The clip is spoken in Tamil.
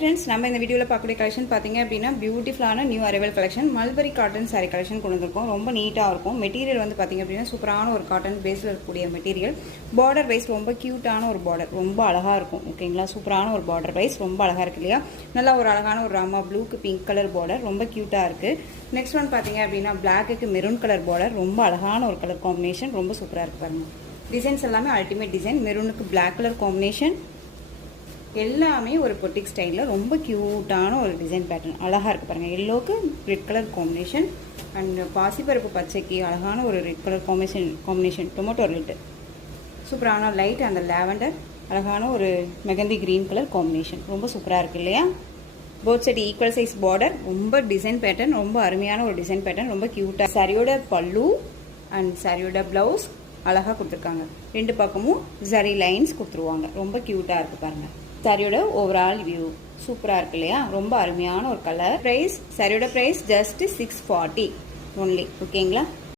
फ्रेंड्स நம்ம இந்த வீடியோல பார்க்கக்கூடிய கலெக்ஷன் பாத்தீங்க அப்படினா பியூட்டிஃபுல்லான new arrival collection mulberry cotton saree collection கொண்டு வந்திருக்கோம். ரொம்ப நீட்டா இருக்கும். மெட்டீரியல் வந்து பாத்தீங்க அப்படினா சூப்பரான ஒரு காட்டன் பேஸ்ல இருக்கக்கூடிய மெட்டீரியல். பார்டர் வைஸ் ரொம்ப கியூட்டான ஒரு பார்டர். ரொம்ப அழகா இருக்கும். ஓகேங்களா? சூப்பரான ஒரு பார்டர் வைஸ் ரொம்ப அழகா இருக்கு இல்லையா? நல்ல ஒரு அழகான ஒரு ராமா ப்ளூக்கு பிங்க் கலர் பார்டர் ரொம்ப கியூட்டா இருக்கு. நெக்ஸ்ட் ஒன் பாத்தீங்க அப்படினா Blackக்கு மெரூன் கலர் பார்டர் ரொம்ப அழகான ஒரு கலர் காம்பினேஷன் ரொம்ப சூப்பரா இருக்கு பாருங்க. டிசைன்ஸ் எல்லாமே அல்டிமேட் டிசைன். மெரூனுக்கு Black கலர் காம்பினேஷன் எல்லாமே ஒரு பொட்டிக் ஸ்டைலில் ரொம்ப க்யூட்டான ஒரு டிசைன் பேட்டர்ன் அழகாக இருக்குது பாருங்கள். எல்லோக்கு ரெட் கலர் காம்பினேஷன் அண்ட் பாசிப்பருப்பு பச்சைக்கு அழகான ஒரு red colour combination tomato red சூப்பரான லைட் அந்த லாவெண்டர் அழகான ஒரு மெகந்தி க்ரீன் கலர் காம்பினேஷன் ரொம்ப சூப்பராக இருக்குது இல்லையா? Both side equal size border ரொம்ப டிசைன் பேட்டர்ன் ரொம்ப அருமையான ஒரு டிசைன் பேட்டர்ன் ரொம்ப க்யூட்டாக. சாரியோட பல்லு அண்ட் சாரியோட ப்ளவுஸ் அழகாக கொடுத்துருக்காங்க. ரெண்டு பக்கமும் ஜரி லைன்ஸ் கொடுத்துருவாங்க. ரொம்ப க்யூட்டாக இருக்குது பாருங்கள். சாரியோட ஓவரால் வியூ சூப்பராக இருக்கு இல்லையா? ரொம்ப அருமையான ஒரு கலர். ப்ரைஸ் சாரியோட ப்ரைஸ் ஜஸ்ட் 640 ஒன்லி. ஓகேங்களா?